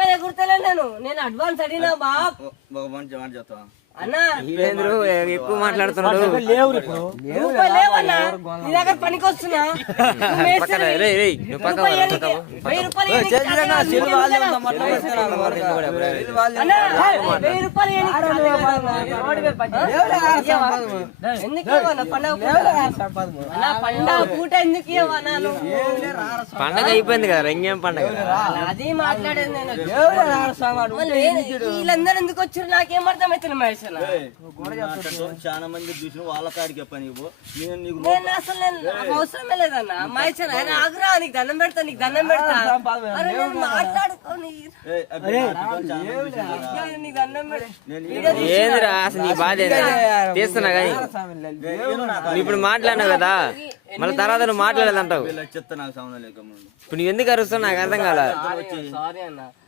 పేరు ఎగురుతలే నేను అడ్వాన్స్ అడిగినా బాప్ ఒక మంచి మాట చెప్తా అన్నా ఎక్కువ మాట్లాడుతున్నాడు. రూపాయి లేవన్నా నీ దగ్గర పనికి వస్తున్నా వెయ్యి రూపాయలు పండగ పూట ఎందుకు ఇవ్వనా పండగ అయిపోయింది కదా, ఇంకేం పండగ? అది మాట్లాడేది నేను. వీళ్ళందరూ ఎందుకు వచ్చారు నాకేం అర్థమైతే మహేష్ అన్న. చాలా మంది చూసి వాళ్ళ కాడికి పని నేను అసలు నాకు అవసరమే లేదన్న మహేష్ అన్న. ఆయన ఆగురా, నీకు దండం పెడతా, నీకు దండం పెడతా. అరే నేను మాట్లాడుకోని నీకు దండం పెడతా. ఏందిరా అసలు నీ బాధ తీస్తున్నా కానీ ఇప్పుడు మాట్లాడినావు కదా, మళ్ళీ తర్వాత నువ్వు మాట్లాడేదంటావు. చెప్తా నాకు సంబంధం లేక ఇప్పుడు నువ్వు ఎందుకు అరుస్తావు నాకు అర్థం కాల. సారీ అన్న.